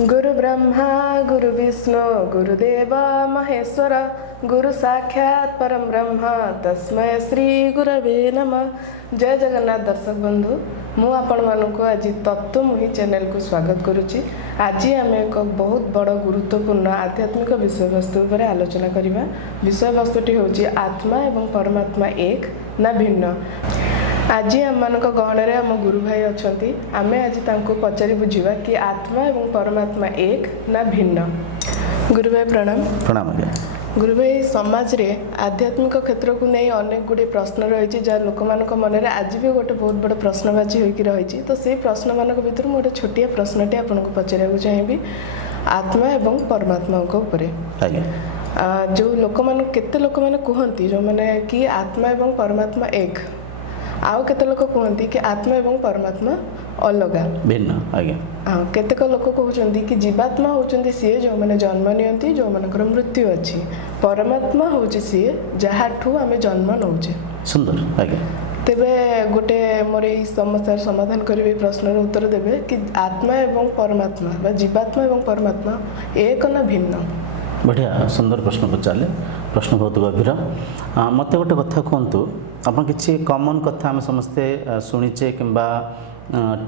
गुरु ब्रह्मा गुरु विष्णु गुरुदेव महेश्वर गुरु साक्षात परम ब्रह्म तस्मय श्री गुरवे नमः। जय जगन्नाथ दर्शक बंधु, मु आपण मानक आज तत्वमोही चैनल को स्वागत करुच्ची। आज आम एक बहुत बड़ गुरुत्वपूर्ण आध्यात्मिक विषय वस्तु पर आलोचना करवा। विषय वस्तुटी हूँ आत्मा एवं परमात्मा एक ना भिन्न। आज आम गहन में आम गुरु भाई अच्छा आम आज पचारि बुझा कि आत्मा एवं परमात्मा एक ना भिन्न। गुरु भाई प्रणाम। प्रणाम। गुरु भाई समाज रे आध्यात्मिक क्षेत्र को नहीं अनेक गुड़े प्रश्न रही जहाँ लोक मन में आज भी गोटे बहुत बड़ प्रश्नबाजी होकर रही। तो से प्रश्न मान भर गोटे छोटिया प्रश्नटे आपको पचार चाहिए आत्मा एवं परमात्मा उपर। जो लोक मान केते लोक मैंने कहती जो मैंने कि आत्मा एवं परमात्मा एक, आउ केते लोक कहती कि आत्मा एवं परमात्मा अलगा भिन्न। आज्ञा हाँ, केतेक लोक कहते कि जीवात्मा होती सी जो मैंने जन्म नियंती जो मानकर मृत्यु अच्छी, परमात्मा हूँ सी जहाँठू आम जन्म नौचे। सुंदर। आज्ञा तेबे गोटे मोर यही समस्यार समाधान करेंगे, प्रश्नर उत्तर देवे कि आत्मा एवं परमात्मा बा जीवात्मा एवं परमात्मा एक ना भिन्न। बढ़िया सुंदर प्रश्न पचारे। प्रश्न बहुत गभीर। मत गोटे कथा कहतु, आप किसी कॉमन कथा आम समस्ते शुणीचे किंबा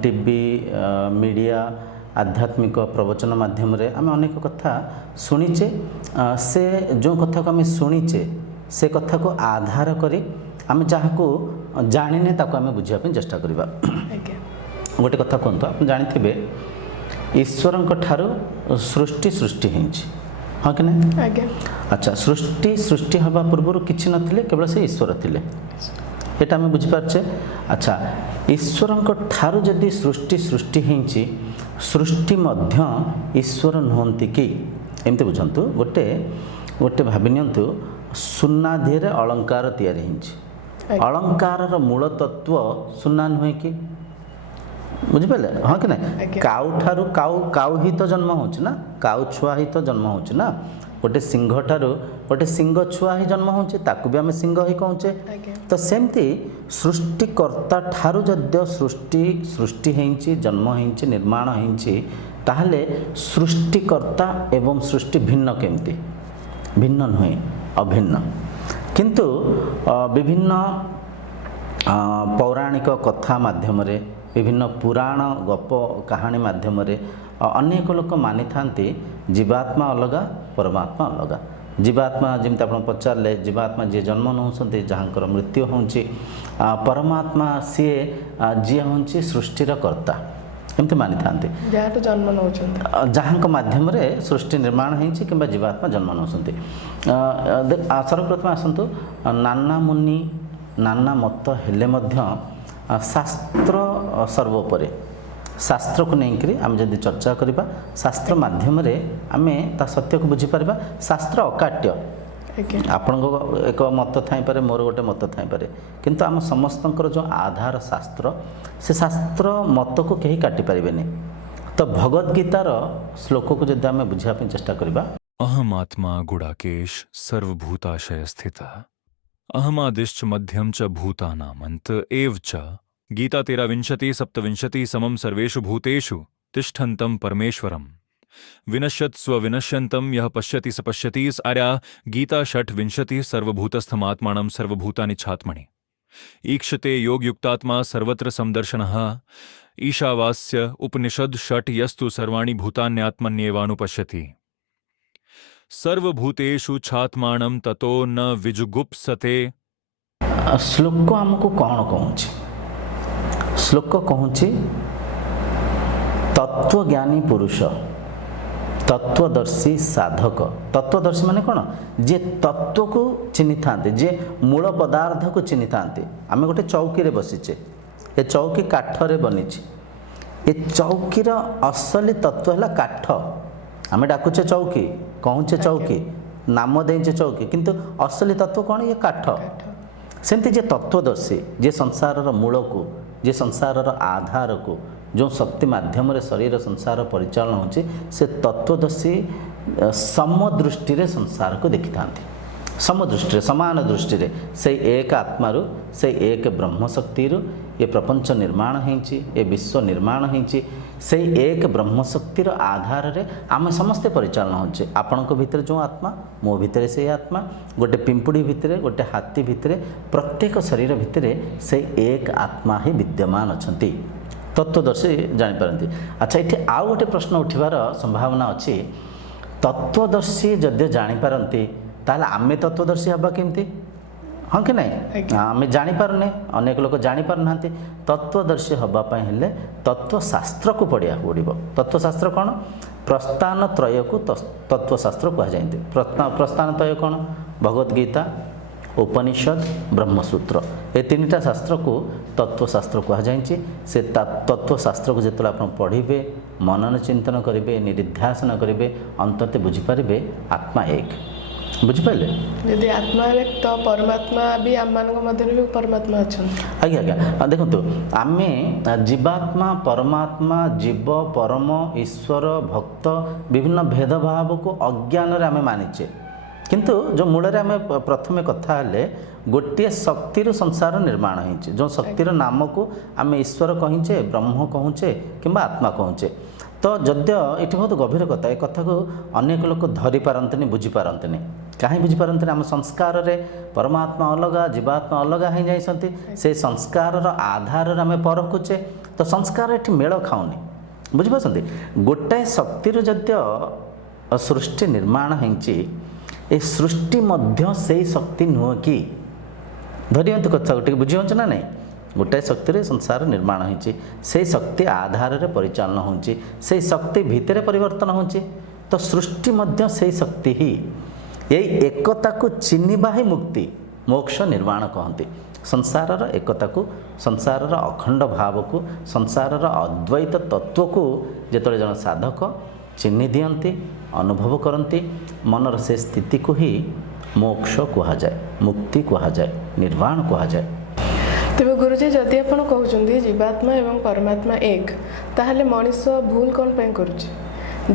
टीवी मीडिया आध्यात्मिक प्रवचन माध्यम आम अनेक कथा शुणीचे। से जो कथा को आम शुणीचे से कथा को आधार करी आम जहाँ को जाने ताको आम बुझापी चेष्टा करवा। गोटे कथा कहतु, आप जानते ईश्वर ठारू सृष्टि सृष्टि होइछि, हाँ कि नहीं? आज्ञा। अच्छा, सृष्टि हवा पूर्व किसी नथिले, केवल से ईश्वर थिले, एटा आम बुझिपारछे। अच्छा, ईश्वर ठारू जदि सृष्टि सृष्टि होइछि, सृष्टि मध्य ईश्वर नुहंती कि? एमती बुझंतु। गोटे गोटे भाबि नियंतु, सुना धीरे अलंकार तैयारी होइछि। अलंकार मूल तत्व सुना नुहे कि? बुझिपारे, हाँ कि नहीं? काउ ठारू काउ ही तो जन्म होछि ना, काउ छुआ ही तो जन्म होछि ना। गोटे सिंह ठारू गोटे सिंह छुआ ही जन्म होछि, ताकू भी आम सिंह ही कहूचे। तो सेमती सृष्टिकर्ता ठारू जद्य सृष्टि सृष्टि होइछि, जन्म होइछि, निर्माण होइछि, ताहले सृष्टिकर्ता एवं सृष्टि भिन्न केमती? भिन्न नुहे, अभिन्न। किंतु विभिन्न पौराणिक कथा माध्यम रे, विभिन्न पुराण गप कहानी माध्यम अनेक लोक मानि थांती जीवात्मा अलगा परमात्मा अलगा। जीवात्मा जमी आप पचारे, जीवात्मा जी जन्म नौंती जहाँकर मृत्यु होची, परमात्मा सी जी हूँ सृष्टिर कर्ता, एमती मानि थांती जन्म नौ जहाँ माध्यम सृष्टि निर्माण होती कि जीवात्मा जन्म नौंती। सर्वप्रथम आसतु, नाना मुनि नाना मत हेले मध्य शास्त्र सर्वोपरि, शास्त्र को लेकर आम जब चर्चा करवा, शास्त्र माध्यम आम ता सत्य को बुझीपर। शास्त्र अकाट्य, आपण एक मत थाईपे, मोर गोटे मत थाईपे, किंतु आम समस्तंकर जो आधार शास्त्र, से शास्त्र मत को कहीं काटी पारे। तो भगवद गीतार श्लोक को जब आम बुझापी चेष्टा करवा, अहमात्मा गुडाकेश सर्वभूताशय स्थिता अहमादिश्च मध्यम च भूतानामंत एव च। गीता 13 सप्तविंशति समम सर्वेषु भूतेषु तिष्ठन्तं परमेश्वरम विनश्यत् स्वविनश्यन्तं यः पश्यति स पश्यति। आर्या गीता 6 सर्वभूतस्थमात्मानं सर्वभूतानि छात्मनि ईक्षते योगयुक्तात्मा सर्वत्र समदर्शनः। ईशावास्य उपनिषद 6 यस्तु सर्वाणि भूतान्यात्मन्येवानुपश्यति सर्वभूतेषु छात्मानं ततो न विजुगुप्सते। श्लोक को आमको कौन कहूँ? श्लोक कहूँ तत्वज्ञानी पुरुष, तत्वदर्शी साधक। तत्वदर्शी माने कौन? जे तत्व को चिन्हि थांते, जे मूल पदार्थ को चिन्हि थांते। आम गोटे चौकी रे बसीचे, ए चौकी काठ रे बनीची। ए चौकीर असली तत्व है काठ। आम डाकुचे चौकी, कहूचे चौकी, नाम देचे चौकी, किंतु असली तत्व कौन? ये काठ। सेमती जे तत्वदर्शी, जे संसार मूल को, जे संसार आधार को, जो शक्ति माध्यम शरीर संसार परिचालन होची, से तत्वदर्शी समदृष्टि रे संसार को देखि थांती। समदृष्टि समान दृष्टि से एक आत्मारू, से एक ब्रह्म शक्ति ये प्रपंच निर्माण होइछि, ये विश्व निर्माण होइछि। ସେଇ ଏକ ବ୍ରହ୍ମଶକ୍ତିର ଆଧାରରେ ଆମେ ସମସ୍ତେ ପରିଚାଳନା ହେଉଛେ। ଆପଣଙ୍କ ଭିତରେ ଯେଉଁ ଆତ୍ମା, ମୋ ଭିତରେ ସେଇ ଆତ୍ମା, ଗୋଟେ ପିମ୍ପୁଡ଼ି ଭିତରେ, ଗୋଟେ ହାତୀ ଭିତରେ, ପ୍ରତ୍ୟେକ ଶରୀର ଭିତରେ ସେଇ ଏକ ଆତ୍ମା ହିଁ ବିଦ୍ୟମାନ ଅଛନ୍ତି। ତତ୍ତ୍ୱଦର୍ଶୀ ଜାଣିପାରନ୍ତି। ଆଚ୍ଛା, ଏଠି ଆଉ ଗୋଟେ ପ୍ରଶ୍ନ ଉଠିବାର ସମ୍ଭାବନା ଅଛି। ତତ୍ତ୍ୱଦର୍ଶୀ ଯଦି ଜାଣିପାରନ୍ତି ତାହେଲେ ଆମେ ତତ୍ତ୍ୱଦର୍ଶୀ ହେବା କେମିତି? ହଁ କି ନାହିଁ? ଆମେ ଜାଣିପାରୁନେ, ଅନେକ ଲୋକ ଜାଣିପାରୁନାହାନ୍ତି। ତତ୍ତ୍ୱଦର୍ଶୀ ହେବା ପାଇଁ ହେଲେ ତତ୍ତ୍ୱଶାସ୍ତ୍ରକୁ ପଢ଼ିବାକୁ ପଡ଼ିବ। ତତ୍ତ୍ୱଶାସ୍ତ୍ର କ'ଣ? ପ୍ରସ୍ଥାନ ତ୍ରୟକୁ ତତ୍ତ୍ୱଶାସ୍ତ୍ର କୁହାଯାଏ। ପ୍ରସ୍ଥାନ ତ୍ରୟ କ'ଣ? ଭଗବତ ଗୀତା, ଉପନିଷଦ, ବ୍ରହ୍ମସୂତ୍ର, ଏ ତିନିଟା ଶାସ୍ତ୍ରକୁ ତତ୍ତ୍ୱଶାସ୍ତ୍ର କୁହାଯାଇଛି। ସେ ତତ୍ତ୍ୱଶାସ୍ତ୍ରକୁ ଯେତେବେଳେ ଆପଣ ପଢ଼ିବେ, ମନନ ଚିନ୍ତନ କରିବେ, ନିରିଧ୍ୟାସନ କରିବେ, ଅନ୍ତତଃ ବୁଝିପାରିବେ ଆତ୍ମା ଏକ। ବୁଝିପାରିଲେ? ଯଦି ଆତ୍ମା ଏକ ତ ପରମାତ୍ମା ବି ଆମମାନଙ୍କ ମଧ୍ୟରେ ବି ପରମାତ୍ମା ଅଛନ୍ତି। ଆଜ୍ଞା ଆଜ୍ଞା, ଦେଖନ୍ତୁ, ଆମେ ଜୀବାତ୍ମା, ପରମାତ୍ମା, ଜୀବ, ପରମ, ଈଶ୍ୱର, ଭକ୍ତ, ବିଭିନ୍ନ ଭେଦଭାବକୁ ଅଜ୍ଞାନରେ ଆମେ ମାନିଛେ। କିନ୍ତୁ ଯେଉଁ ମୂଳରେ ଆମେ ପ୍ରଥମେ କଥା ହେଲେ, ଗୋଟିଏ ଶକ୍ତିରୁ ସଂସାର ନିର୍ମାଣ ହେଇଛି। ଯେଉଁ ଶକ୍ତିର ନାମକୁ ଆମେ ଈଶ୍ୱର କହୁଛେ, ବ୍ରହ୍ମ କହୁଛେ କିମ୍ବା ଆତ୍ମା କହୁଛେ। ତ ଯଦିଓ ଏଠି ବହୁତ ଗଭୀର କଥା, ଏ କଥାକୁ ଅନେକ ଲୋକ ଧରିପାରନ୍ତିନି, ବୁଝିପାରନ୍ତିନି। କାହିଁ ବୁଝିପାରନ୍ତିନି? ଆମ ସଂସ୍କାରରେ ପରମାତ୍ମା ଅଲଗା, ଜୀବାତ୍ମା ଅଲଗା ହେଇଯାଇଛନ୍ତି। ସେଇ ସଂସ୍କାରର ଆଧାରରେ ଆମେ ପରଖୁଛେ, ତ ସଂସ୍କାର ଏଠି ମେଳ ଖାଉନି। ବୁଝିପାରୁଛନ୍ତି? ଗୋଟାଏ ଶକ୍ତିରୁ ଯଦିଓ ସୃଷ୍ଟି ନିର୍ମାଣ ହେଇଛି, ଏ ସୃଷ୍ଟି ମଧ୍ୟ ସେଇ ଶକ୍ତି ନୁହଁ କି? ଧରିଅନ୍ତୁ କଥାକୁ, ଟିକେ ବୁଝିହେଉଛି ନା ନାହିଁ? ଗୋଟାଏ ଶକ୍ତିରେ ସଂସାର ନିର୍ମାଣ ହେଇଛି, ସେଇ ଶକ୍ତି ଆଧାରରେ ପରିଚାଳନା ହେଉଛି, ସେଇ ଶକ୍ତି ଭିତରେ ପରିବର୍ତ୍ତନ ହେଉଛି। ତ ସୃଷ୍ଟି ମଧ୍ୟ ସେଇ ଶକ୍ତି ହିଁ। ଏଇ ଏକତାକୁ ଚିହ୍ନିବା ହିଁ ମୁକ୍ତି, ମୋକ୍ଷ ନିର୍ମାଣ କହନ୍ତି। ସଂସାରର ଏକତାକୁ, ସଂସାରର ଅଖଣ୍ଡ ଭାବକୁ, ସଂସାରର ଅଦ୍ୱୈତ ତତ୍ତ୍ୱକୁ ଯେତେବେଳେ ଜଣେ ସାଧକ ଚିହ୍ନି ଦିଅନ୍ତି, ଅନୁଭବ କରନ୍ତି, ମନର ସେ ସ୍ଥିତିକୁ ହିଁ ମୋକ୍ଷ କୁହାଯାଏ, ମୁକ୍ତି କୁହାଯାଏ, ନିର୍ବାଣ କୁହାଯାଏ। ତେବେ ଗୁରୁଜୀ, ଯଦି ଆପଣ କହୁଛନ୍ତି ଜୀବାତ୍ମା ଏବଂ ପରମାତ୍ମା ଏକ, ତାହେଲେ ମଣିଷ ଭୁଲ କ'ଣ ପାଇଁ କରୁଛି?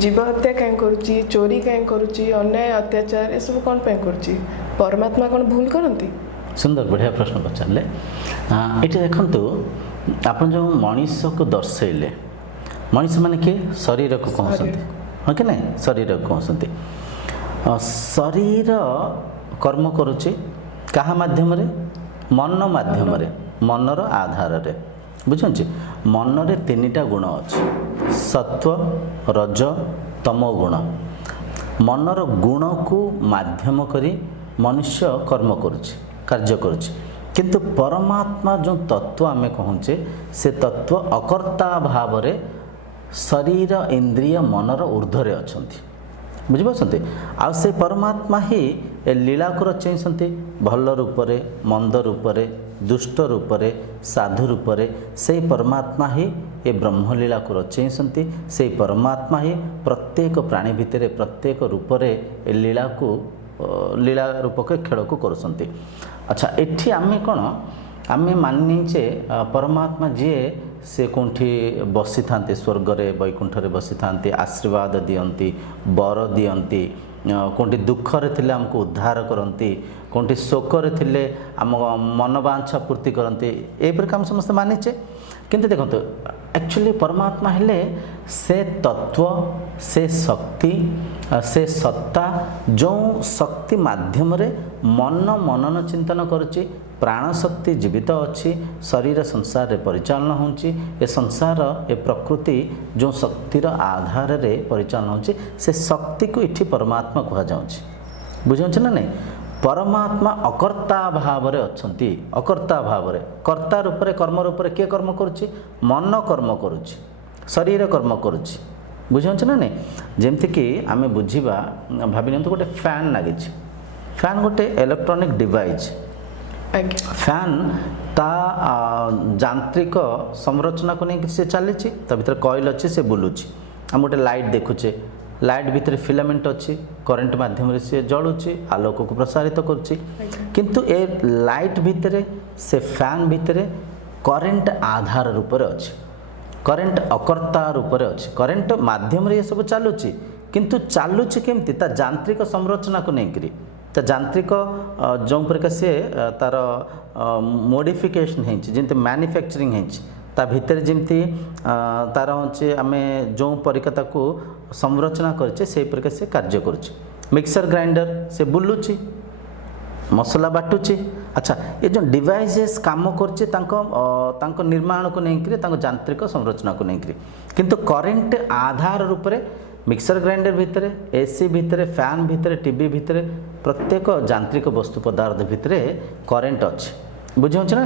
ଜୀବ ହତ୍ୟା କାହିଁ କରୁଛି, ଚୋରି କାହିଁ କରୁଛି, ଅନ୍ୟାୟ ଅତ୍ୟାଚାର ଏସବୁ କ'ଣ ପାଇଁ କରୁଛି? ପରମାତ୍ମା କ'ଣ ଭୁଲ କରନ୍ତି? ସୁନ୍ଦର, ବଢ଼ିଆ ପ୍ରଶ୍ନ ପଚାରିଲେ। ଏଠି ଦେଖନ୍ତୁ, ଆପଣ ଯେଉଁ ମଣିଷକୁ ଦର୍ଶାଇଲେ, ମଣିଷମାନେ କିଏ? ଶରୀରକୁ କହୁଛନ୍ତି, ହଁ କି ନାହିଁ? ଶରୀରକୁ କହୁଛନ୍ତି। ଶରୀର କର୍ମ କରୁଛି କାହା ମାଧ୍ୟମରେ? ମନ ମାଧ୍ୟମରେ, ମନର ଆଧାରରେ। ବୁଝୁଛି? ମନରେ ତିନିଟା ଗୁଣ ଅଛି, ସତ୍ଵ, ରଜ, ତମ ଗୁଣ। ମନର ଗୁଣକୁ ମାଧ୍ୟମ କରି ମନୁଷ୍ୟ କର୍ମ କରୁଛି, କାର୍ଯ୍ୟ କରୁଛି। କିନ୍ତୁ ପରମାତ୍ମା ଯେଉଁ ତତ୍ତ୍ୱ ଆମେ କହୁଛେ, ସେ ତତ୍ତ୍ୱ ଅକର୍ତ୍ତା ଭାବରେ ଶରୀର, ଇନ୍ଦ୍ରିୟ, ମନର ଊର୍ଦ୍ଧ୍ୱରେ ଅଛନ୍ତି। ବୁଝିପାରୁଛନ୍ତି? ଆଉ ସେ ପରମାତ୍ମା ହିଁ ଏ ଲୀଳାକୁ ରଚେଇଛନ୍ତି। ଭଲ ରୂପରେ, ମନ୍ଦ ରୂପରେ, ଦୁଷ୍ଟ ରୂପରେ, ସାଧୁ ରୂପରେ। ସେଇ ପରମାତ୍ମା ହିଁ ଏ ବ୍ରହ୍ମଲୀଳାକୁ ରଚେଇଛନ୍ତି। ସେଇ ପରମାତ୍ମା ହିଁ ପ୍ରତ୍ୟେକ ପ୍ରାଣୀ ଭିତରେ, ପ୍ରତ୍ୟେକ ରୂପରେ ଏ ଲୀଳା ରୂପକ ଖେଳକୁ କରୁଛନ୍ତି। ଆଚ୍ଛା, ଏଠି ଆମେ କ'ଣ ଆମେ ମାନିଛେ ପରମାତ୍ମା ଯିଏ ସେ କେଉଁଠି ବସିଥାନ୍ତି, ସ୍ୱର୍ଗରେ, ବୈକୁଣ୍ଠରେ ବସିଥାନ୍ତି, ଆଶୀର୍ବାଦ ଦିଅନ୍ତି, ବର ଦିଅନ୍ତି, କେଉଁଠି ଦୁଃଖରେ ଥିଲେ ଆମକୁ ଉଦ୍ଧାର କରନ୍ତି, କେଉଁଠି ଶୋକରେ ଥିଲେ ଆମ ମନବାଞ୍ଛା ପୂର୍ତ୍ତି କରନ୍ତି। ଏହିପରିକା ଆମେ ସମସ୍ତେ ମାନିଛେ। କିନ୍ତୁ ଦେଖନ୍ତୁ, ଆକ୍ଚୁଆଲି ପରମାତ୍ମା ହେଲେ ସେ ତତ୍ତ୍ୱ, ସେ ଶକ୍ତି, ସେ ସତ୍ତା, ଯେଉଁ ଶକ୍ତି ମାଧ୍ୟମରେ ମନ ମନନ ଚିନ୍ତନ କରୁଛି, ପ୍ରାଣଶକ୍ତି ଜୀବିତ ଅଛି, ଶରୀର ସଂସାରରେ ପରିଚାଳନା ହେଉଛି। ଏ ସଂସାର, ଏ ପ୍ରକୃତି ଯେଉଁ ଶକ୍ତିର ଆଧାରରେ ପରିଚାଳନା ହେଉଛି, ସେ ଶକ୍ତିକୁ ଏଠି ପରମାତ୍ମା କୁହାଯାଉଛି। ବୁଝାଉଛି ନା ନାହିଁ? ପରମାତ୍ମା ଅକର୍ତ୍ତା ଭାବରେ ଅଛନ୍ତି। ଅକର୍ତ୍ତା ଭାବରେ, କର୍ତ୍ତା ରୂପରେ, କର୍ମ ରୂପରେ କିଏ କର୍ମ କରୁଛି? ମନ କର୍ମ କରୁଛି, ଶରୀର କର୍ମ କରୁଛି। ବୁଝାଉଛି ନା ନାହିଁ? ଯେମିତିକି ଆମେ ବୁଝିବା, ଭାବି ନିଅନ୍ତୁ ଗୋଟେ ଫ୍ୟାନ୍ ଲାଗିଛି। ଫ୍ୟାନ୍ ଗୋଟେ ଇଲେକ୍ଟ୍ରୋନିକ୍ ଡିଭାଇସ୍। ଫ୍ୟାନ୍ ତା ଯାନ୍ତ୍ରିକ ସଂରଚନାକୁ ନେଇକି ସେ ଚାଲିଛି, ତା ଭିତରେ କଏଲ୍ ଅଛି, ସେ ବୁଲୁଛି। ଆମେ ଗୋଟେ ଲାଇଟ୍ ଦେଖୁଛେ, ଲାଇଟ୍ ଭିତରେ ଫିଲାମେଣ୍ଟ ଅଛି, କରେଣ୍ଟ ମାଧ୍ୟମରେ ସେ ଜଳୁଛି, ଆଲୋକକୁ ପ୍ରସାରିତ କରୁଛି। କିନ୍ତୁ ଏ ଲାଇଟ୍ ଭିତରେ, ସେ ଫ୍ୟାନ୍ ଭିତରେ କରେଣ୍ଟ ଆଧାର ରୂପରେ ଅଛି, କରେଣ୍ଟ ଅକର୍ତ୍ତା ରୂପରେ ଅଛି। କରେଣ୍ଟ ମାଧ୍ୟମରେ ଏସବୁ ଚାଲୁଛି, କିନ୍ତୁ ଚାଲୁଛି କେମିତି? ତା ଯାନ୍ତ୍ରିକ ସଂରଚନାକୁ ନେଇକରି, ତା ଯାନ୍ତ୍ରିକ ଯେଉଁ ପ୍ରକାର ସେ ତାର ମୋଡ଼ିଫିକେସନ୍ ହେଇଛି, ଯେମିତି ମ୍ୟାନୁଫ୍ୟାକ୍ଚରିଂ ହେଇଛି, ତା ଭିତରେ ଯେମିତି ତାର ହେଉଛି ଆମେ ଯେଉଁ ପରିକା ତାକୁ ସଂରଚନା କରିଛେ ସେଇ ପରିକା ସେ କାର୍ଯ୍ୟ କରୁଛି। ମିକ୍ସର ଗ୍ରାଇଣ୍ଡର ସେ ବୁଲୁଛି, ମସଲା ବାଟୁଛି। ଆଚ୍ଛା, ଏ ଯେଉଁ ଡିଭାଇସେସ୍ କାମ କରୁଛି ତାଙ୍କ ନିର୍ମାଣକୁ ନେଇକରି, ତାଙ୍କ ଯାନ୍ତ୍ରିକ ସଂରଚନାକୁ ନେଇକରି, କିନ୍ତୁ କରେଣ୍ଟ ଆଧାର ରୂପରେ ମିକ୍ସର ଗ୍ରାଇଣ୍ଡର ଭିତରେ, ଏସି ଭିତରେ, ଫ୍ୟାନ୍ ଭିତରେ, ଟିଭି ଭିତରେ, ପ୍ରତ୍ୟେକ ଯାନ୍ତ୍ରିକ ବସ୍ତୁ ପଦାର୍ଥ ଭିତରେ କରେଣ୍ଟ ଅଛି। ବୁଝିହେଉଛି ନା?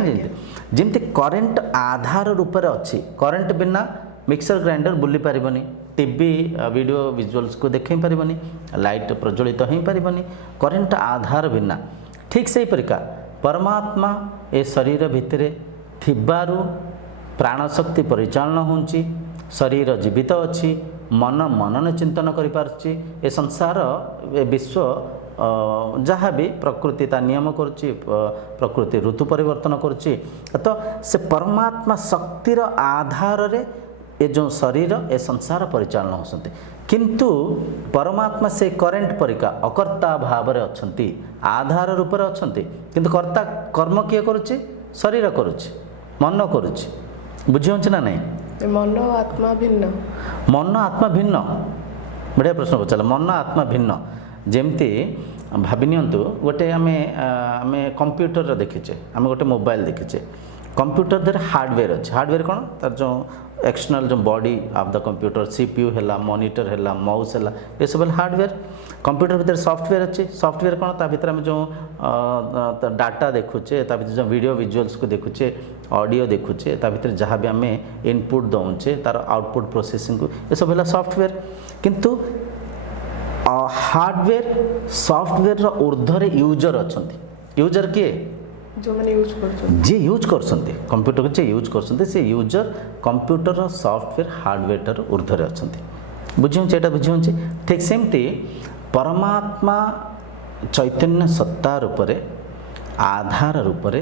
ଯେମିତି କରେଣ୍ଟ ଆଧାର ରୂପରେ ଅଛି, କରେଣ୍ଟ ବିନା ମିକ୍ସର ଗ୍ରାଇଣ୍ଡର ବୁଲି ପାରିବନି, ଟିଭି ଭିଡ଼ିଓ ଭିଜୁଆଲ୍ସକୁ ଦେଖାଇ ପାରିବନି, ଲାଇଟ୍ ପ୍ରଜ୍ୱଳିତ ହୋଇପାରିବନି କରେଣ୍ଟ ଆଧାର ବିନା। ଠିକ୍ ସେହିପରିକା ପରମାତ୍ମା ଏ ଶରୀର ଭିତରେ ଥିବାରୁ ପ୍ରାଣଶକ୍ତି ପରିଚାଳନା ହେଉଛି, ଶରୀର ଜୀବିତ ଅଛି, ମନ ମନନ ଚିନ୍ତନ କରିପାରୁଛି, ଏ ସଂସାର ଏ ବିଶ୍ୱ ଯାହା ବି ପ୍ରକୃତି ତା ନିୟମ କରୁଛି, ପ୍ରକୃତି ଋତୁ ପରିବର୍ତ୍ତନ କରୁଛି, ତ ସେ ପରମାତ୍ମା ଶକ୍ତିର ଆଧାରରେ ଏ ଯେଉଁ ଶରୀର ଏ ସଂସାର ପରିଚାଳନା ହେଉଛନ୍ତି। କିନ୍ତୁ ପରମାତ୍ମା ସେ କରେଣ୍ଟ ପରିକା ଅକର୍ତ୍ତା ଭାବରେ ଅଛନ୍ତି, ଆଧାର ରୂପରେ ଅଛନ୍ତି, କିନ୍ତୁ କର୍ତ୍ତା କର୍ମ କିଏ କରୁଛି? ଶରୀର କରୁଛି, ମନ କରୁଛି। ବୁଝିହେଉଛି ନା ନାହିଁ? ମନ ଆତ୍ମା ଭିନ୍ନ। ମନ ଆତ୍ମା ଭିନ୍ନ, ବଢ଼ିଆ ପ୍ରଶ୍ନ ପଚାରିଲ। ମନ ଆତ୍ମା ଭିନ୍ନ ଯେମିତି ଭାବି ନିଅନ୍ତୁ, ଗୋଟେ ଆମେ କମ୍ପ୍ୟୁଟର ଦେଖିଛେ, ଆମେ ଗୋଟେ ମୋବାଇଲ ଦେଖିଛେ, କମ୍ପ୍ୟୁଟର ଦେହରେ ହାର୍ଡୱେର୍ ଅଛି। ହାର୍ଡୱେର୍ କ'ଣ? ତାର ଯେଉଁ एक्सटर्नल जो body of the computer, CPU है, मॉनिटर है, माउस है, ये सब हार्डवेयर। कंप्यूटर भीतर सॉफ्टवेयर अच्छे, सॉफ्टवेयर कौन? ता भीतर आम जो डाटा देखुचे, ता भीतर जो वीडियो विजुअल्स को देखुचे, ऑडियो देखुचे, ता भीतर जहाँ भी आम इनपुट दौचे तार आउटपुट प्रोसेसिंग को, ये सब है सॉफ्टवेयर। किंतु हार्डवेयर सॉफ्टवेयर ऊर्ध्वर यूजर अच्छा। यूजर किए? जो मैंने यूज कर जे यूज कर कंप्यूटर को जे यूज कर से यूजर कंप्यूटर सॉफ्टवेयर हार्डवेयर ऊर्ध्वर अच्छा। बुझे बुझे ठीक सेमती परमात्मा चैतन्य सत्ता रूपरे आधार रूपरे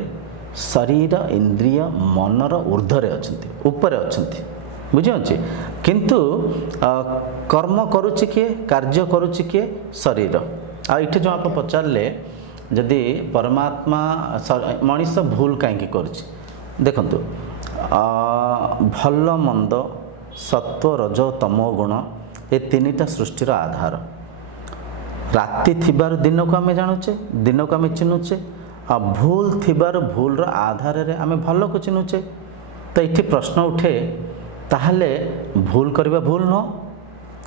शरीर इंद्रिय मनर ऊर्ध्वर अच्छा, ऊपर अच्छा। बुझे किंतु कर्म करुच्ची किए? कार्य करुच्ची किए? शरीर। आठ जो आप पचारे जदि परमात्मा मनीष भूल कहीं कर देखु, भल मंद सत्व रज तमो गुण ये तीनटा सृष्टिर आधार। राति थिबार दिन को आम जानुचे, दिन को आम चिन्हुचे, भूल थिबार भूल आधार रे आम भल को चिन्हुचे। तो ये प्रश्न उठे, ताहले भूल करवा भूल न?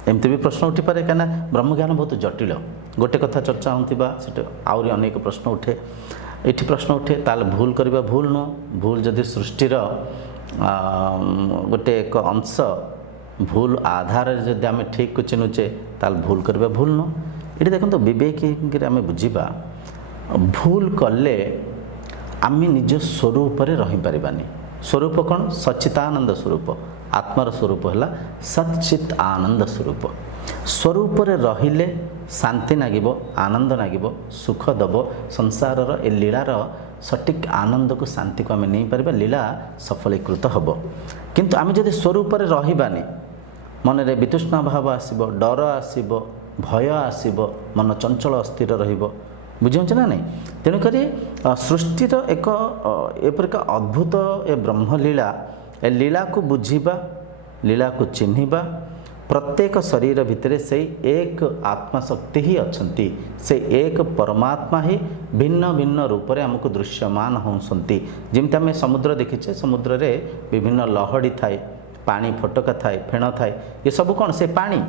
एमती भी प्रश्न उठी पारे, कहीं ब्रह्मज्ञान बहुत जटिल। गोटे कथा चर्चा होता से आहरी अनेक प्रश्न उठे, ये प्रश्न उठे ताल भूल करवा भूल न? भूल जदि सृष्टिर गोटे एक अंश, भूल आधार जदि आम ठीक को चिन्हुचे ताल भूल करवा भूल न? ये देखो विवेक आम बुझा, भूल कले आम निज स्वरूप रही पारिबानी। स्वरूप कौन? सच्चिदानंद स्वरूप। आत्मार स्वरूप है सच्चित आनंद स्वरूप। स्वरूप रहिले शांति नागिब, आनंद नागिब, सुख दब। संसार ए लीलार सटीक आनंद को शांति को आम नहीं पारिबा, लीला सफलीकृत हम। किंतु आम जदि स्वरूप रहिबानी, मन रे वितृष्णा भाव आसिब, डर आसिब, भय आसिब, मन चंचल अस्थिर रहिब। बुझे ना नहीं? तेणुक सृष्टिर एक एपरिका अद्भुत ए ब्रह्मलीला, ए लीला को बुझीबा, लीला को चिन्हिबा। प्रत्येक शरीर भितर से एक आत्मशक्ति ही अच्छी, से एक परमात्मा ही भिन्न भिन्न रूप से आमको दृश्यमान होती। जमती आम समुद्र देखीचे, समुद्र रे विभिन्न लहड़ी थाए, पानी फटका थाए, फेण थाए, ये सब कौन? से पानी।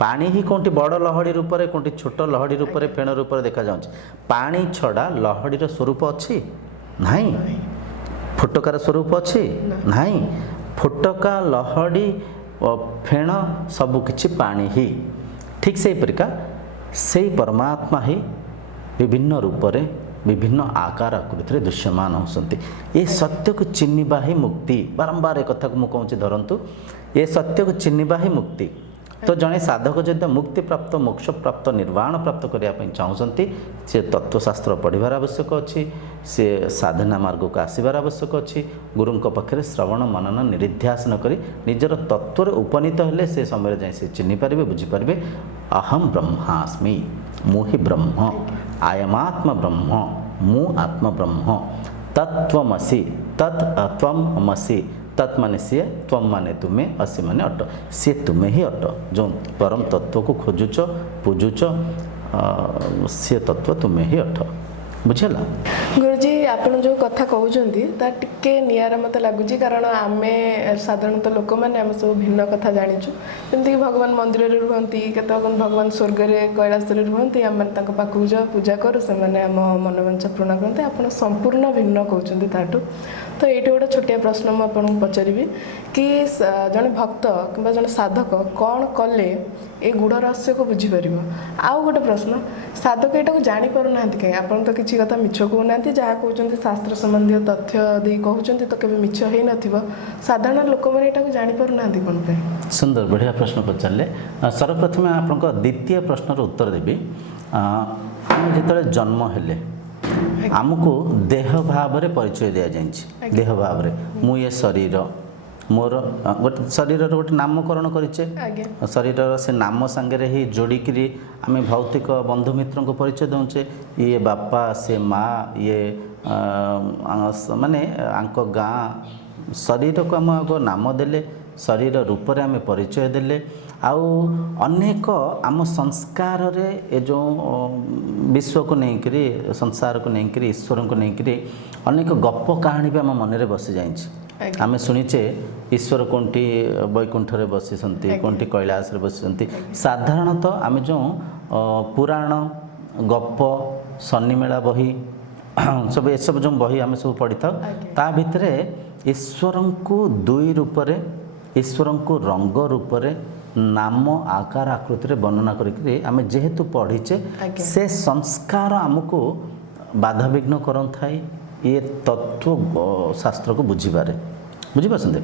पानी ही कौटी बड़ लहड़ी रूप से, कौटी छोट लहड़ी रूप से, फेण रूप से देखा जाउछ। पानी छड़ा लहड़ीर स्वरूप अच्छी नहीं? फुटकार स्वरूप अच्छी नहीं? फुटका लहड़ी फेण सबकिछि पानी ही। ठीक से परिका से परमात्मा ही विभिन्न रूप से, विभिन्न आकार आकृति दृश्यमान होती। ये सत्य को चिन्हिबा ही मुक्ति। बारंबार एक कथा को मुझे कहूँ धरतु, ये सत्य को चिन्हिबा ही मुक्ति। तो जड़े साधक जब मुक्ति प्राप्त, मोक्ष प्राप्त, निर्वाण प्राप्त करने चाहते, सी तत्वशास्त्र पढ़ार आवश्यक अच्छी, सी साधना मार्ग को आसबार आवश्यक अच्छी। गुरुंक पाखे श्रवण मनन निरिध्यासन करी निजर तत्वर उपनीत हेले से समय जाए से चिन्हि पारे, बुझीपारे अहम ब्रह्मास्मि, मु ही ब्रह्म, आयमात्म ब्रह्म, मु आत्म ब्रह्म, तत्वमसि, तत् त्वमसि, तत् माने सीए, त्वम माने तुमे, असि माने अट। सी तुमे ही अट, जो परम तत्व को खोजुच पूजुच सी तत्व तुमे ही अट। बुझेला गुरुजी आपण जो कथा कहउछंती ता टिके नियारा मते लागुची, कारण आमे साधारणतः लोक माने हम सब भिन्न कथा जानिछु। जेमति भगवान मंदिर रे रुहंती, केतक भगवान स्वर्ग रे कैलाश रे रुहंती, हम माने तांको पाखु जा पूजा करू, से माने हम मनोवांछा पूर्ण करते। आपण संपूर्ण भिन्न कहउछंती ताटू। तो एठी गोटे छोटिया प्रश्न म आपन पचारिबी कि जने भक्त किंबा जने साधक कौन कले ए गुड़ रहस्य को बुझी परिबो। आउ गोटे प्रश्न, साधक एटा को जानि पारु नांती के? आपण तो किछि कथा मिछ को नांती, जहा कहउछंती शास्त्र संबंधी तथ्य दे कहउछंती तो केबे मिछ हेइ नथिबो। साधारण लोक माने एटा को जानि पारु नांती कोन पे? सुंदर बढ़िया प्रश्न पचारले। सर्वप्रथम आपन द्वितीय प्रश्नर उत्तर देबी। हम जेतले जन्म हेले आमको देह भाव रे परिचय दिया जाइछि। देह भाव रे मु ये शरीर मोर गोटे शरीर गोटे नामकरण करिचे। शरीर से नाम संगे ही जोड़ी करी आम भौतिक बंधु मित्र को परिचय दौचे। ये बापा से माँ, ये माने आंक गाँ शरीर को आम आग नाम देले, शरीर रूप रे आम परिचय देले। आउ अनेक आम संस्कार रे ए जो विश्व को नहीं करी, संसार को नहीं करी, ईश्वर को नहीं करी अनेक गप कहानी भी आम मन रे बसी जाइछि। आम शुणीचे ईश्वर कोंटी वैकुंठ रे बसिसंती, कोंटी कैलाश रे बसिसंती। साधारणतः आम जो पुराण गप शनिमेला बही सब ये सब जो बही आम सब पढ़ी था, ता भितरे ईश्वर को दुई रूप रे, ईश्वर को रंग रूप रे, नाम आकार आकृति रे वर्णना करके आम जेहेतु पढ़ीचे से संस्कार आमको बाधा विघ्न करन थाई ये तत्व शास्त्र को बुझीबारे। बुझीपारछन्ते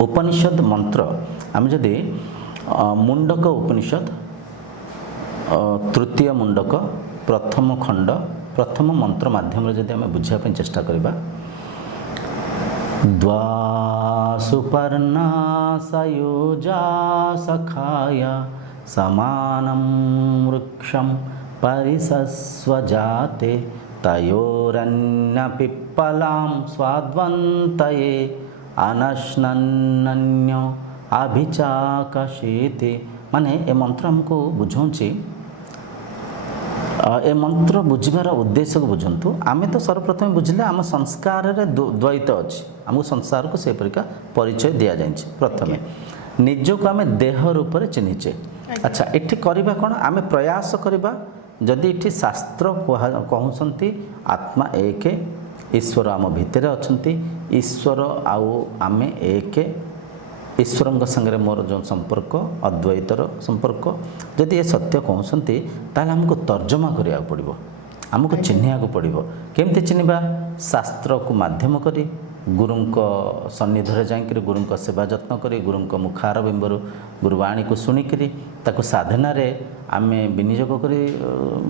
उपनिषद मंत्र आम जदि मुंडक उपनिषद तृतीय मुंडक प्रथम खंड प्रथम मंत्र माध्यम जदि आम बुझिया पे चेष्टा करिबा, द्वा सुपर्णा सयोजा सखाया समानं वृक्षं परिसस्वजाते तयोरन्यपिप्पलां स्वाद्वन्तये अनश्नन्नन्यो अभिचाकशीति। माने ए मंत्र हमको बुझौछि। ए मंत्र बुझिबार उद्देश्य को बुझंतु। आमे तो सर्वप्रथम बुझले आम संस्कार रे द्वैत अछि, आमको संसार को से परिका परिचय दिया जाइछि। प्रथमे निज को आमे देह रूप रे चिन्हिचे। अच्छा एठी करिबा कोन? आमे प्रयास करिबा जदि एठी शास्त्र कहउसंती आत्मा एक, ईश्वर आम भितरे अछंती, ईश्वर आउ आमे एक, ईश्वर संगे मोर जो संपर्क अद्वैतर संपर्क जदि ये सत्य कहते ताल आमको तर्जमा करिया पड़िबो, आमको चिन्हिया को पड़िबो। केमती चिन्हबा? शास्त्र को माध्यम करी गुरुंक सन्निधि जाइकरी गुरुंक सेवा जत्न करी गुरुंक मुखार बिंबरू गुरुवाणी को शुणिकी ताको साधना रे आमे विनियोग करी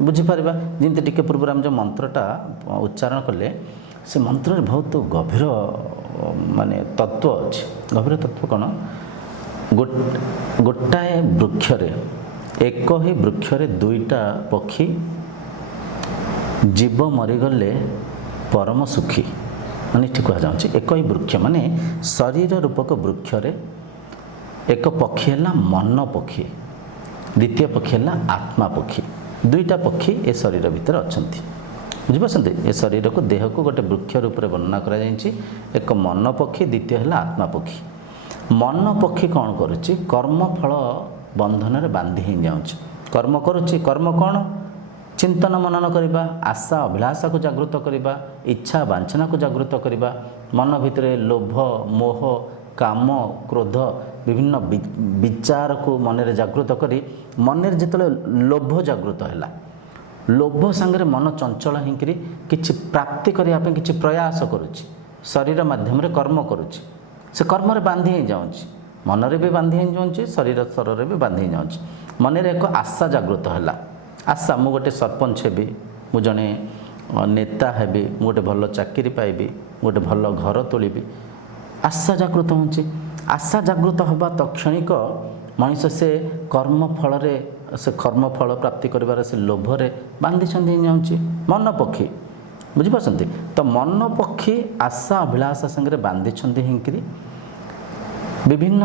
बुझी पारिबा। जेमती टिके पूर्व आम जो मंत्रटा उच्चारण कले से मंत्र बहुत गभीर माने तत्व अच्छे। गभीर तत्व कौन? गोटाए वृक्ष एक ही वृक्ष दुईटा पक्षी जीव मरीगले परम सुखी माने ठीक कह जाऊँ। एक ही वृक्ष माने शरीर रूपक वृक्ष एक पक्षी है मन पक्षी, द्वितीय पक्षी है आत्मा पक्षी। दुईटा पक्षी ए शरीर भितर अच्छी। बुझिपारछन्ते? ए शरीर को देह को गोटे वृक्ष रूप में वर्णना करा जायछि। एक मन पक्षी, द्वितीय है आत्मा पक्षी। मन पक्षी कौन करुच्ची? कर्म फल बंधन रे बांधी ही जाउछि। कर्म करुच्ची। कर्म कौन? चिंतन मनन करिबा, आशा अभिलाषा को जागृत करिबा, इच्छा वांछना को जागृत करिबा, मन भितरे लोभ मोह काम क्रोध विभिन्न विचार को मन रे जागृत करी मन रे जितले लोभ जागृत हैला, लोभ संगे मन चंचल होकर किसी प्राप्ति करने किसी प्रयास करुच्ची, शरीर माध्यम रे कर्म करुच्ची। से कर्म रे बांधी ही जाऊँगी, मन रे भी बांधी ही जाऊँगी, शरीर स्तर रे भी बांधी ही जाऊँगी। मन रे एक आशा जागृत हैला, आशा मु गोटे सरपंच हेबी, मु जने नेता हेबी, मु गोटे भल चाकरी पाइबी, गोटे भल घर तोलिबी, आशा जागृत होची। आशा जागृत हवा तक्षणिक मनुष्य से कर्म फल रे से कर्म फल प्राप्ति करिबार से लोभ रे बांधी छंदी जाउची मन पक्षी। ବୁଝିପାରୁଛନ୍ତି? ତ ମନ ପକ୍ଷୀ ଆଶା ଅଭିଳାଷା ସାଙ୍ଗରେ ବାନ୍ଧିଛନ୍ତି ହେଇକିରି ବିଭିନ୍ନ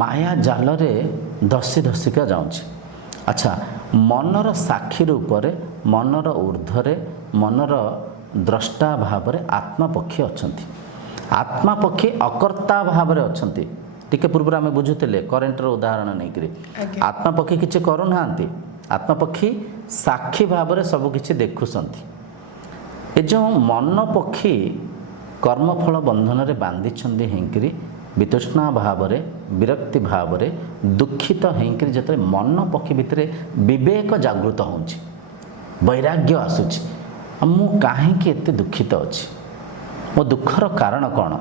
ମାୟା ଜାଲରେ ଧସି ଧସିକା ଯାଉଛି। ଆଚ୍ଛା, ମନର ସାକ୍ଷୀ ରୂପରେ, ମନର ଉର୍ଦ୍ଧ୍ୱରେ, ମନର ଦ୍ରଷ୍ଟା ଭାବରେ ଆତ୍ମା ପକ୍ଷୀ ଅଛନ୍ତି। ଆତ୍ମା ପକ୍ଷୀ ଅକର୍ତ୍ତା ଭାବରେ ଅଛନ୍ତି। ଟିକେ ପୂର୍ବରୁ ଆମେ ବୁଝୁଥିଲେ କରେଣ୍ଟର ଉଦାହରଣ ନେଇକରି। ଆତ୍ମା ପକ୍ଷୀ କିଛି କରୁନାହାନ୍ତି, ଆତ୍ମା ପକ୍ଷୀ ସାକ୍ଷୀ ଭାବରେ ସବୁ କିଛି ଦେଖୁଛନ୍ତି। ଏ ଯେଉଁ ମନ ପକ୍ଷୀ କର୍ମଫଳ ବନ୍ଧନରେ ବାନ୍ଧିଛନ୍ତି ହେଇକିରି ବିତୃଷ୍ଣା ଭାବରେ, ବିରକ୍ତି ଭାବରେ, ଦୁଃଖିତ ହେଇକିରି ଯେତେବେଳେ ମନ ପକ୍ଷୀ ଭିତରେ ବିବେକ ଜାଗୃତ ହେଉଛି, ବୈରାଗ୍ୟ ଆସୁଛି, ମୁଁ କାହିଁକି ଏତେ ଦୁଃଖିତ ଅଛି, ମୋ ଦୁଃଖର କାରଣ କ'ଣ?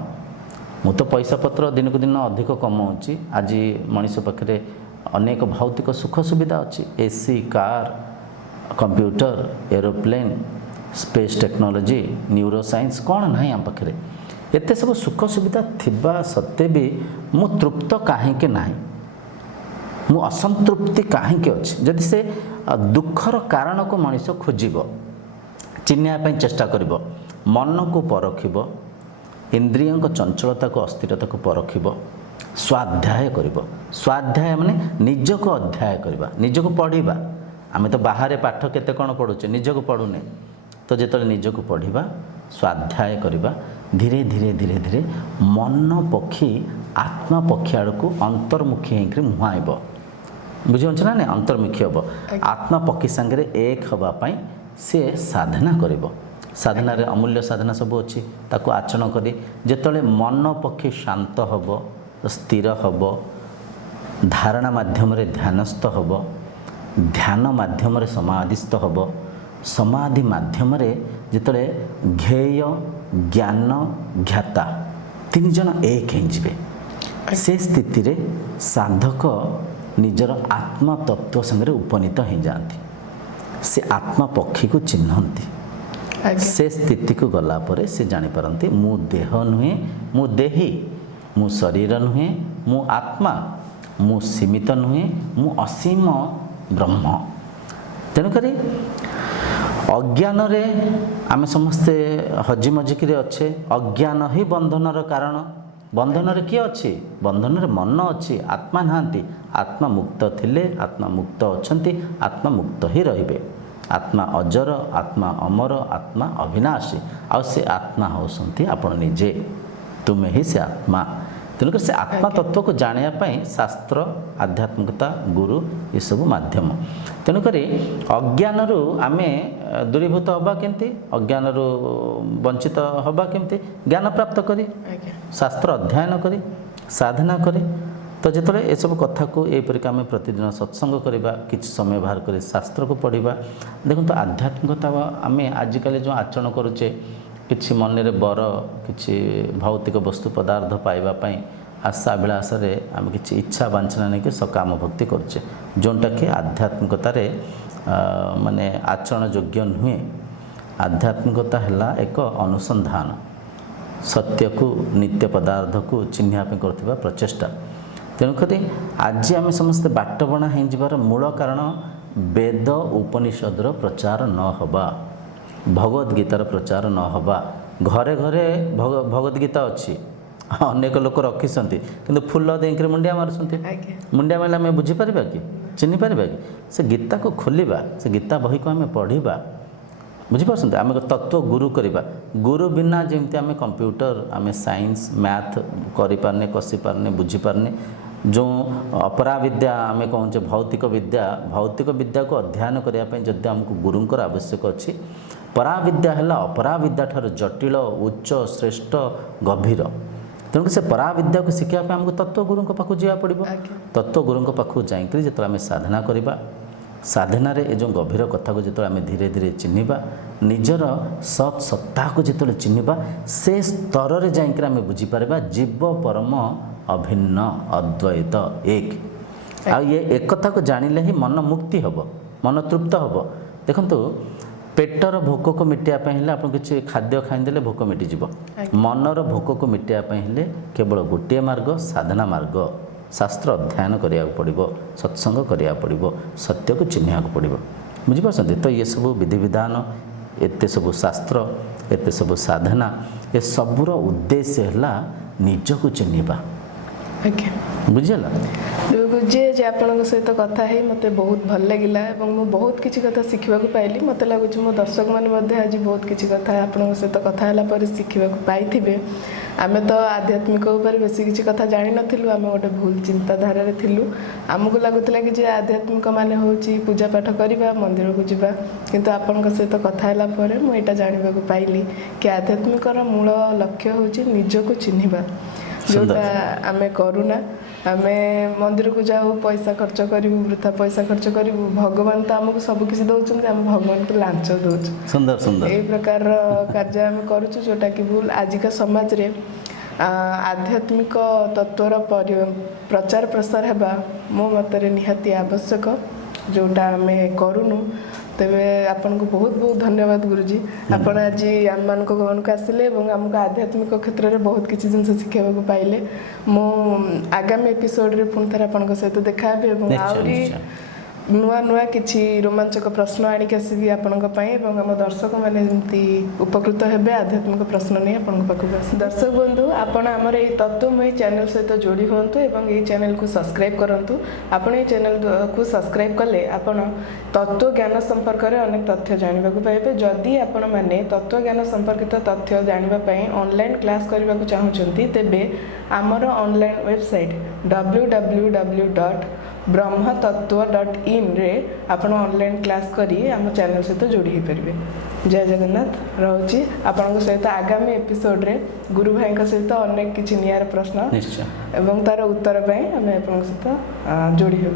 ମୁଁ ତ ପଇସା ପତ୍ର ଦିନକୁ ଦିନ ଅଧିକ କମାଉଛି, ଆଜି ମଣିଷ ପାଖରେ ଅନେକ ଭୌତିକ ସୁଖ ସୁବିଧା ଅଛି, AC, car, computer, aeroplane, space technology, neuroscience, କ'ଣ ନାହିଁ ଆମ ପାଖରେ। ଏତେ ସବୁ ସୁଖ ସୁବିଧା ଥିବା ସତ୍ତ୍ୱେ ବି ମୁଁ ତୃପ୍ତ କାହିଁକି ନାହିଁ, ମୁଁ ଅସନ୍ତୃପ୍ତି କାହିଁକି ଅଛି? ଯଦି ସେ ଦୁଃଖର କାରଣକୁ ମଣିଷ ଖୋଜିବ, ଚିହ୍ନିବା ପାଇଁ ଚେଷ୍ଟା କରିବ, ମନକୁ ପରଖିବ, ଇନ୍ଦ୍ରିୟଙ୍କ ଚଞ୍ଚଳତାକୁ, ଅସ୍ଥିରତାକୁ ପରଖିବ, ସ୍ୱାଧ୍ୟାୟ କରିବ। ସ୍ୱାଧ୍ୟାୟ ମାନେ ନିଜକୁ ଅଧ୍ୟାୟ କରିବା, ନିଜକୁ ପଢ଼ିବା। ଆମେ ତ ବାହାରେ ପାଠ କେତେ କ'ଣ ପଢ଼ୁଛେ, ନିଜକୁ ପଢ଼ୁନେ। ତ ଯେତେବେଳେ ନିଜକୁ ପଢ଼ିବା, ସ୍ୱାଧ୍ୟାୟ କରିବା, ଧୀରେ ଧୀରେ ଧୀରେ ଧୀରେ ମନ ପକ୍ଷୀ ଆତ୍ମା ପକ୍ଷୀ ଆଡ଼କୁ ଅନ୍ତର୍ମୁଖୀ ହେଇକରି ମୁହାଁଇବ। ବୁଝିପାରୁଛ ନା? ନାଇଁ, ଅନ୍ତର୍ମୁଖୀ ହେବ। ଆତ୍ମା ପକ୍ଷୀ ସାଙ୍ଗରେ ଏକ ହେବା ପାଇଁ ସେ ସାଧନା କରିବ। ସାଧନାରେ ଅମୂଲ୍ୟ ସାଧନା ସବୁ ଅଛି, ତାକୁ ଆଚରଣ କରି ଯେତେବେଳେ ମନ ପକ୍ଷୀ ଶାନ୍ତ ହେବ, ସ୍ଥିର ହେବ, ଧାରଣା ମାଧ୍ୟମରେ ଧ୍ୟାନସ୍ଥ ହେବ, ଧ୍ୟାନ ମାଧ୍ୟମରେ ସମାଧିସ୍ଥ ହେବ, ସମାଧି ମାଧ୍ୟମରେ ଯେତେବେଳେ ଜ୍ଞେୟ, ଜ୍ଞାନ, ଜ୍ଞାତା ତିନି ଜଣ ଏକ ହେଇଯିବେ, ସେ ସ୍ଥିତିରେ ସାଧକ ନିଜର ଆତ୍ମା ତତ୍ତ୍ୱ ସାଙ୍ଗରେ ଉପନୀତ ହେଇଯାଆନ୍ତି। ସେ ଆତ୍ମା ପକ୍ଷୀକୁ ଚିହ୍ନନ୍ତି। ସେ ସ୍ଥିତିକୁ ଗଲା ପରେ ସେ ଜାଣିପାରନ୍ତି ମୁଁ ଦେହ ନୁହେଁ, ମୁଁ ଦେହୀ, ମୁଁ ଶରୀର ନୁହେଁ, ମୁଁ ଆତ୍ମା, ମୁଁ ସୀମିତ ନୁହେଁ, ମୁଁ ଅସୀମ ବ୍ରହ୍ମ। ତେଣୁକରି ଅଜ୍ଞାନରେ ଆମେ ସମସ୍ତେ ହଜି ମଜିକିରେ ଅଛେ। ଅଜ୍ଞାନ ହିଁ ବନ୍ଧନର କାରଣ। ବନ୍ଧନରେ କିଏ ଅଛି? ବନ୍ଧନରେ ମନ ଅଛି, ଆତ୍ମା ନାହାନ୍ତି। ଆତ୍ମା ମୁକ୍ତ ଥିଲେ, ଆତ୍ମା ମୁକ୍ତ ଅଛନ୍ତି, ଆତ୍ମା ମୁକ୍ତ ହିଁ ରହିବେ। ଆତ୍ମା ଅଜର, ଆତ୍ମା ଅମର, ଆତ୍ମା ଅବିନାଶୀ। ଆଉ ସେ ଆତ୍ମା ହେଉଛନ୍ତି ଆପଣ ନିଜେ, ତୁମେ ହିଁ ସେ ଆତ୍ମା। ତେଣୁକରି ସେ ଆତ୍ମା ତତ୍ତ୍ୱକୁ ଜାଣିବା ପାଇଁ ଶାସ୍ତ୍ର, ଆଧ୍ୟାତ୍ମିକତା, ଗୁରୁ ଏସବୁ ମାଧ୍ୟମ। ତେଣୁକରି ଅଜ୍ଞାନରୁ ଆମେ ଦୂରୀଭୂତ ହେବା କେମିତି? ଅଜ୍ଞାନରୁ ବଞ୍ଚିତ ହେବା କେମିତି? ଜ୍ଞାନ ପ୍ରାପ୍ତ କରି, ଶାସ୍ତ୍ର ଅଧ୍ୟୟନ କରି, ସାଧନା କରି। ତ ଯେତେବେଳେ ଏସବୁ କଥାକୁ ଏହିପରିକି ଆମେ ପ୍ରତିଦିନ ସତ୍ସଙ୍ଗ କରିବା, କିଛି ସମୟ ବାହାର କରି ଶାସ୍ତ୍ରକୁ ପଢ଼ିବା। ଦେଖନ୍ତୁ, ଆଧ୍ୟାତ୍ମିକତା ଆମେ ଆଜିକାଲି ଯେଉଁ ଆଚରଣ କରୁଛେ, କିଛି ମନରେ ବର, କିଛି ଭୌତିକ ବସ୍ତୁ ପଦାର୍ଥ ପାଇବା ପାଇଁ ଆଶା ଅଭିଳାଷରେ ଆମେ କିଛି ଇଚ୍ଛା ବାଞ୍ଚନା ନେଇକି ସକାମ ଭକ୍ତି କରୁଛେ, ଯେଉଁଟାକି ଆଧ୍ୟାତ୍ମିକତାରେ ମାନେ ଆଚରଣ ଯୋଗ୍ୟ ନୁହେଁ। ଆଧ୍ୟାତ୍ମିକତା ହେଲା ଏକ ଅନୁସନ୍ଧାନ, ସତ୍ୟକୁ, ନିତ୍ୟ ପଦାର୍ଥକୁ ଚିହ୍ନିବା ପାଇଁ କରୁଥିବା ପ୍ରଚେଷ୍ଟା। ତେଣୁକରି ଆଜି ଆମେ ସମସ୍ତେ ବାଟବଣା ହେଇଯିବାର ମୂଳ କାରଣ ବେଦ ଉପନିଷଦର ପ୍ରଚାର ନ ହେବା, ଭଗବଦ୍ ଗୀତାର ପ୍ରଚାର ନ ହେବା। ଘରେ ଘରେ ଭଗବଦ୍ ଗୀତା ଅଛି, ଅନେକ ଲୋକ ରଖିଛନ୍ତି, କିନ୍ତୁ ଫୁଲ ଦେଇକରି ମୁଣ୍ଡିଆ ମାରୁଛନ୍ତି। ମୁଣ୍ଡିଆ ମାରିଲେ ଆମେ ବୁଝିପାରିବା କି, ଚିହ୍ନିପାରିବା କି? ସେ ଗୀତାକୁ ଖୋଲିବା, ସେ ଗୀତା ବହିକୁ ଆମେ ପଢ଼ିବା। ବୁଝିପାରୁଛନ୍ତି? ଆମେ ତତ୍ତ୍ୱ ଗୁରୁ କରିବା। ଗୁରୁ ବିନା ଯେମିତି ଆମେ କମ୍ପ୍ୟୁଟର, ଆମେ ସାଇନ୍ସ, ମ୍ୟାଥ କରିପାରୁନେ, କଷିପାରୁନେ, ବୁଝିପାରୁନେ। ଯେଉଁ ଅପରାବିଦ୍ୟା ଆମେ କହୁଛେ ଭୌତିକ ବିଦ୍ୟା, ଭୌତିକ ବିଦ୍ୟାକୁ ଅଧ୍ୟୟନ କରିବା ପାଇଁ ଯଦି ଆମକୁ ଗୁରୁଙ୍କର ଆବଶ୍ୟକ ଅଛି, ପରାବିଦ୍ୟା ହେଲା ଅପରାବିଦ୍ୟା ଠାରୁ ଜଟିଳ, ଉଚ୍ଚ, ଶ୍ରେଷ୍ଠ, ଗଭୀର। ତେଣୁକରି ସେ ପରାବିଦ୍ୟାକୁ ଶିଖିବା ପାଇଁ ଆମକୁ ତତ୍ତ୍ୱ ଗୁରୁଙ୍କ ପାଖକୁ ଯିବାକୁ ପଡ଼ିବ। ତତ୍ତ୍ୱ ଗୁରୁଙ୍କ ପାଖକୁ ଯାଇକରି ଯେତେବେଳେ ଆମେ ସାଧନା କରିବା, ସାଧନାରେ ଏ ଯେଉଁ ଗଭୀର କଥାକୁ ଯେତେବେଳେ ଆମେ ଧୀରେ ଧୀରେ ଚିହ୍ନିବା, ନିଜର ସତ୍ ସତ୍ତାକୁ ଯେତେବେଳେ ଚିହ୍ନିବା, ସେ ସ୍ତରରେ ଯାଇକରି ଆମେ ବୁଝିପାରିବା ଜୀବ ପରମ ଅଭିନ୍ନ, ଅଦ୍ୱୈତ, ଏକ। ଆଉ ଏ କଥାକୁ ଜାଣିଲେ ହିଁ ମନ ମୁକ୍ତି ହେବ, ମନ ତୃପ୍ତ ହେବ। ଦେଖନ୍ତୁ, ପେଟର ଭୋକକୁ ମିଟାଇବା ପାଇଁ ହେଲେ ଆପଣ କିଛି ଖାଦ୍ୟ ଖାଇଦେଲେ ଭୋକ ମିଟିଯିବ। ମନର ଭୋକକୁ ମିଟାଇବା ପାଇଁ ହେଲେ କେବଳ ଗୋଟିଏ ମାର୍ଗ, ସାଧନା ମାର୍ଗ। ଶାସ୍ତ୍ର ଅଧ୍ୟୟନ କରିବାକୁ ପଡ଼ିବ, ସତ୍ସଙ୍ଗ କରିବାକୁ ପଡ଼ିବ, ସତ୍ୟକୁ ଚିହ୍ନିବାକୁ ପଡ଼ିବ। ବୁଝିପାରୁଛନ୍ତି? ତ ଏସବୁ ବିଧିବିଧାନ, एते सबु शास्त्र एते सबु साधना ए सबुर उद्देश्य है निजको चिन्हवा आज्ञा बुझेला गुरुजी जे आपन सहित कथा है मत बहुत भल लगिला एवं मु बहुत किसी कथा शिखा पाइली मत लगुच मो दर्शक मैंने आज बहुत किसी कथा आपन सहित कथा है शिखा पाई आम तो आध्यात्मिक उपर बेसी किसी कथा जानी नथिलु आम गोटे भूल चिंताधारा थिलु आमको लगुला कि जे आध्यात्मिक माने होची पूजा पाठ करवा मंदिर को जावा किंतु आपन सहित कथा है मुझे जानवा पाइली कि आध्यात्मिकर मूल लक्ष्य होची निजको चिन्हवा जोटा आम करूना आम मंदिर को जाऊ पैसा खर्च करूँ वृथा पैसा खर्च करूँ भगवान तो आमको सब किसी दौरान आम भगवान को लांच दौर सुंदर सुंदर यही प्रकार कार्य आम करुचु जोटा कि भूल आजिका समाज रे आध्यात्मिक तत्वर प्रचार प्रसार हेबा मो मतरे निहाती आवश्यक जोटा आम करूनु तेरे आपन को बहुत बहुत धन्यवाद गुरुजी आपन आज आम मान घर को आसिले और आमको आध्यात्मिक क्षेत्र में बहुत किसी जिन शिखा पाइले मो आगामी एपिसोड रे पुणी थे आपन सहित देखा आहरी नुआ नुआ किसी रोमांचक प्रश्न आणिक आसबि आपंक आम दर्शक मैंने जमी उपकृत हेबे आध्यात्मिक प्रश्न नहीं आपन पाखक आस दर्शक बंधु आपण आमर ये तत्वमयी चैनल सहित जोड़ी हूँ और ये चैनल को सब्सक्राइब करूँ आपण ये चैनल को सब्सक्राइब कले आपण तत्व ज्ञान संपर्क में अनेक तथ्य जानवा पाइबे जदि आपण मैंने तत्व ज्ञान संपर्कित तथ्य जानापी ऑनलाइन क्लास करने को चाहूँगी तेबे आमर ऑनलाइन वेबसाइट www.brahmatatwa.in रे आपण ऑनलाइन क्लास करी आम चैनल सहित जोड़ी हो पारे। जय जगन्नाथ रोची आपण सहित आगामी एपिसोड रे गुरु भाई सहित अनेक किछि नियार प्रश्न निश्चय एवं तार उत्तर पाई आम आप सहित जोड़ी हो।